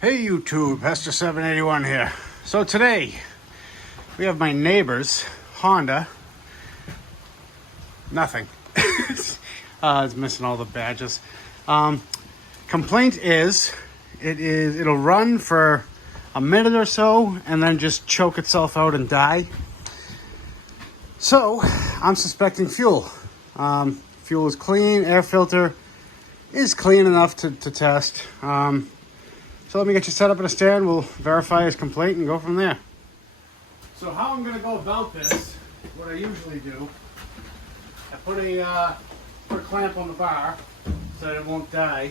Hey YouTube, Hester781 here. So today we have my neighbor's Honda. Nothing. It's missing all the badges. Complaint is it'll run for a minute or so and then just choke itself out and die. So I'm suspecting fuel. Fuel is clean, air filter is clean enough to test. So let me get you set up in a stand, we'll verify his complaint and go from there. So how I'm gonna go about this, what I usually do, I put a clamp on the bar so that it won't die.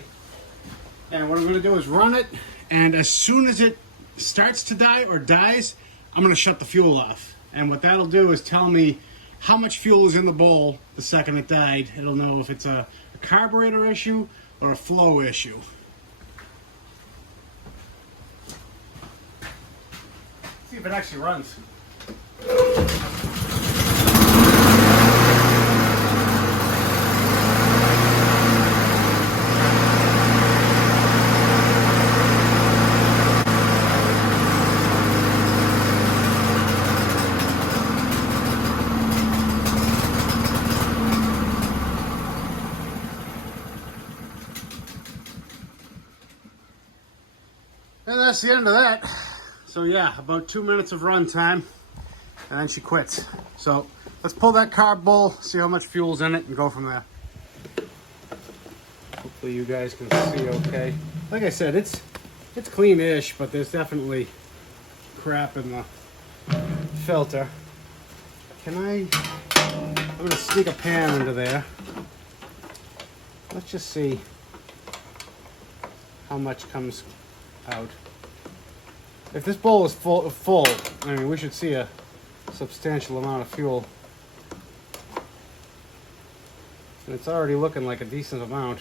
And what I'm gonna do is run it, and as soon as it starts to die or dies, I'm gonna shut the fuel off. And what that'll do is tell me how much fuel is in the bowl the second it died. It'll know if it's a carburetor issue or a flow issue. See if it actually runs. And that's the end of that. So yeah, about 2 minutes of run time, and then she quits. So let's pull that carb bowl, see how much fuel's in it, and go from there. Hopefully you guys can see okay. Like I said, it's clean-ish, but there's definitely crap in the filter. I'm gonna sneak a pan into there. Let's just see how much comes out. If this bowl is full, I mean, we should see a substantial amount of fuel. And it's already looking like a decent amount.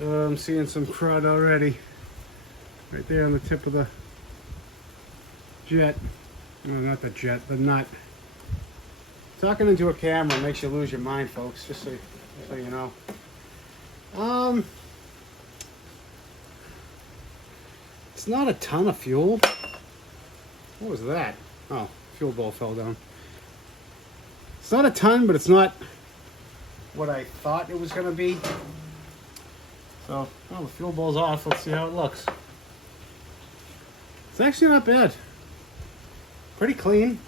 I'm seeing some crud already. Right there on the tip of the jet. No, not the jet, the nut. Talking into a camera makes you lose your mind, folks, just so you know. It's not a ton of fuel. What was that? Oh, fuel bowl fell down. It's not a ton, but it's not what I thought it was going to be. So, well, the fuel bowl's off. Let's see how it looks. It's actually not bad. Pretty clean.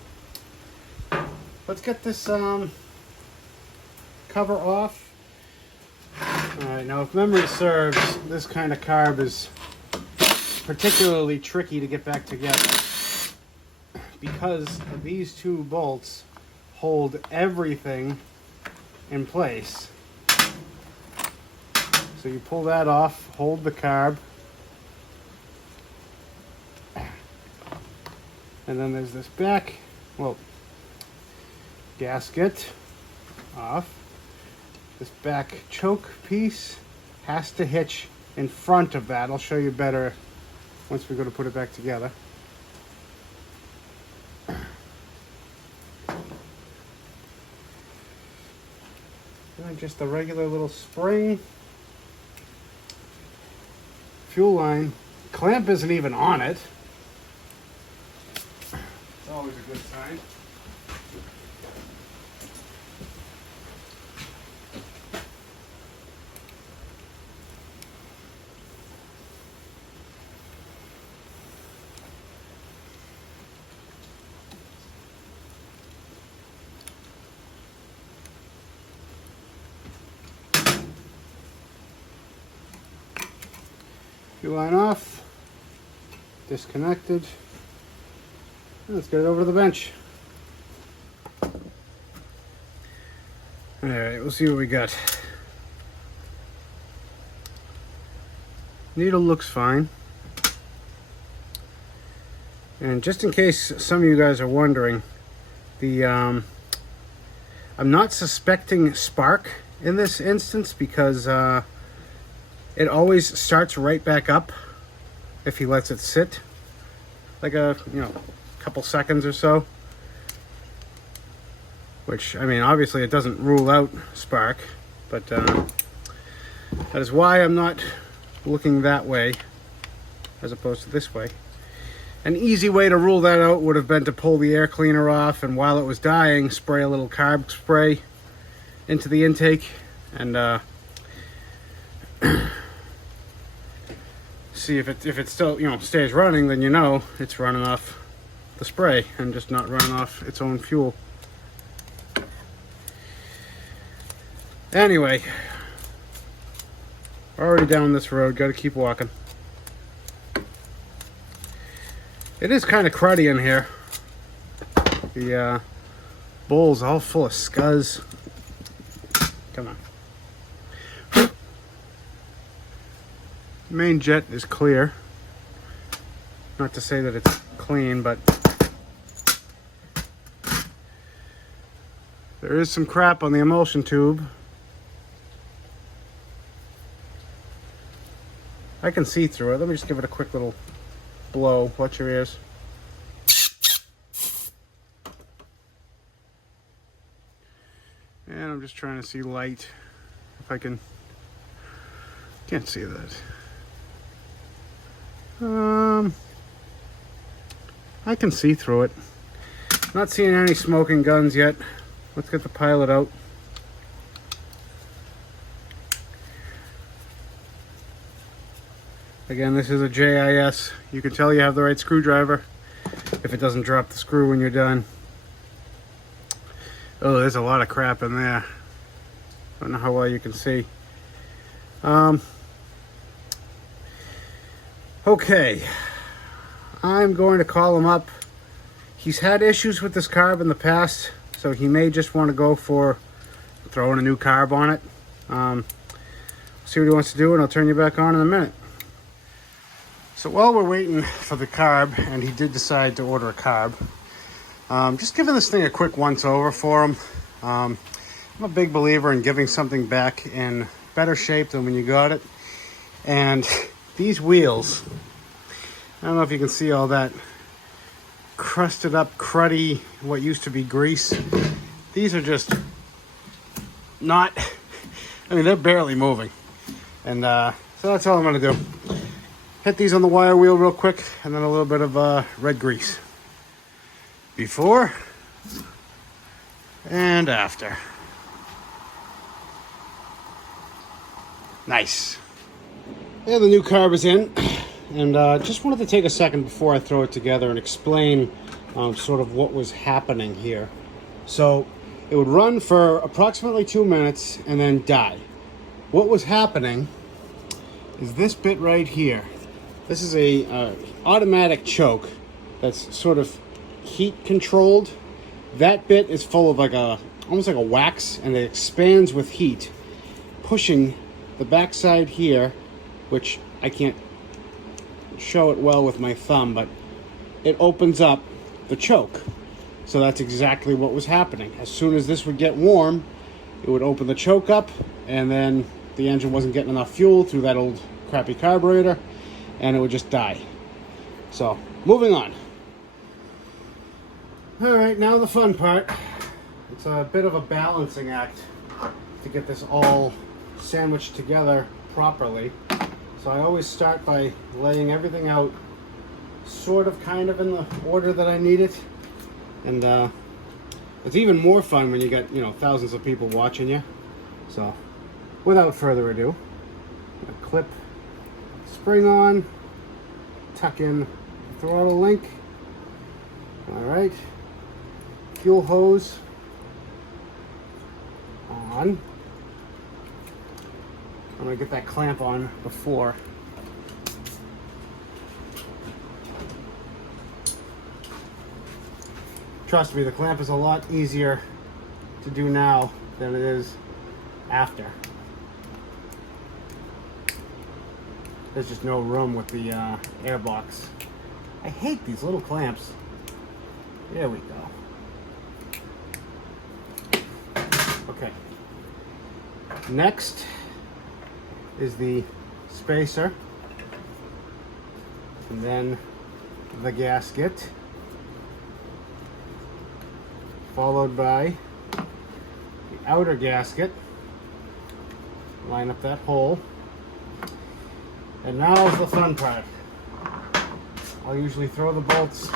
Let's get this cover off. Alright, now if memory serves, this kind of carb is particularly tricky to get back together because these two bolts hold everything in place. So you pull that off, hold the carb, and then there's this back, well, gasket off. This back choke piece has to hitch in front of that. I'll show you better once we go to put it back together. And just a regular little spring. Fuel line. Clamp isn't even on it. It's always a good sign. Fuel line off, disconnected. Let's get it over to the bench. Alright, we'll see what we got. Needle looks fine. And just in case some of you guys are wondering, I'm not suspecting spark in this instance because it always starts right back up if he lets it sit. Like a, couple seconds or so. Which, I mean, obviously it doesn't rule out spark, but that is why I'm not looking that way as opposed to this way. An easy way to rule that out would have been to pull the air cleaner off, and while it was dying, spray a little carb spray into the intake, and see if it still, you know, stays running. Then you know it's running off the spray and just not running off its own fuel. Anyway, already down this road, got to keep walking. It is kind of cruddy in here. The bowl's all full of scuzz. Come on. Main jet is clear. Not to say that it's clean, but there is some crap on the emulsion tube. I can see through it. Let me just give it a quick little blow. Watch your ears. And I'm just trying to see light. If I can... Can't see that. I can see through it. Not seeing any smoking guns yet. Let's get the pilot out. Again, this is a JIS. You can tell you have the right screwdriver if it doesn't drop the screw when you're done. Oh, there's a lot of crap in there. I don't know how well you can see. Okay. I'm going to call him up. He's had issues with this carb in the past, so he may just want to go for throwing a new carb on it. See what he wants to do, and I'll turn you back on in a minute. So while we're waiting for the carb, and he did decide to order a carb, just giving this thing a quick once over for him. I'm a big believer in giving something back in better shape than when you got it. And these wheels, I don't know if you can see all that crusted up, cruddy, what used to be grease. These are just not, I mean, they're barely moving. And so that's all I'm gonna do. Hit these on the wire wheel real quick, and then a little bit of red grease. Before and after. Nice. Yeah, the new carb is in, and just wanted to take a second before I throw it together and explain sort of what was happening here. So it would run for approximately 2 minutes and then die. What was happening is this bit right here. This is a automatic choke that's sort of heat controlled. That bit is full of almost like a wax, and it expands with heat, pushing the backside here, which I can't show it well with my thumb, but it opens up the choke. So that's exactly what was happening. As soon as this would get warm, it would open the choke up, and then the engine wasn't getting enough fuel through that old crappy carburetor, and it would just die. So, moving on. Alright, now the fun part. It's a bit of a balancing act to get this all sandwiched together properly. So I always start by laying everything out sort of kind of in the order that I need it. And it's even more fun when you get, you know, thousands of people watching you. So, without further ado, I'm gonna clip spring on, tuck in the throttle link. Alright, fuel hose on. I'm going to get that clamp on before. Trust me, the clamp is a lot easier to do now than it is after. There's just no room with the air box. I hate these little clamps. There we go. Okay. Next is the spacer, and then the gasket, followed by the outer gasket. Line up that hole. And now is the fun part. I'll usually throw the bolts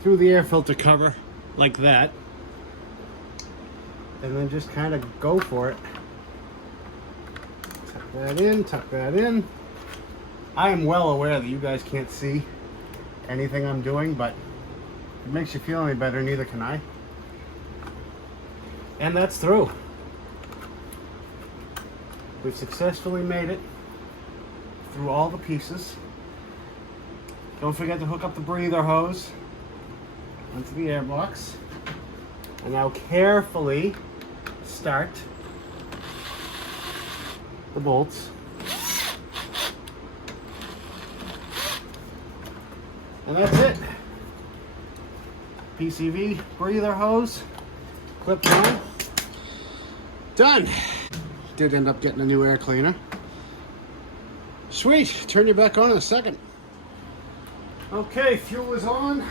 through the air filter cover like that, and then just kind of go for it. Tuck that in, tuck that in. I am well aware that you guys can't see anything I'm doing, but if it makes you feel any better, neither can I. And that's through. We've successfully made it through all the pieces. Don't forget to hook up the breather hose onto the airbox. And now carefully start the bolts. And that's it. PCV breather hose clipped on. Done. Did end up getting a new air cleaner. Sweet. Turn you back on in a second. Okay, fuel is on.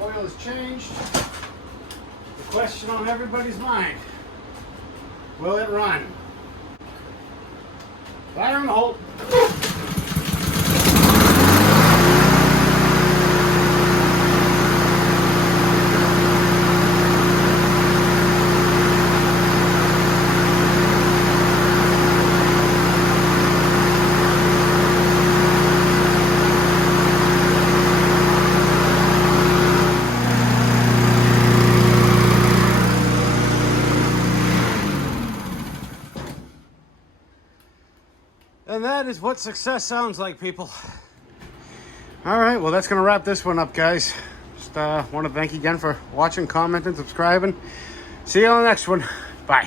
Oil is changed. The question on everybody's mind: will it run? Fire in the hole. And that is what success sounds like, people. All right, well, that's going to wrap this one up, guys. Just want to thank you again for watching, commenting, subscribing. See you on the next one. Bye.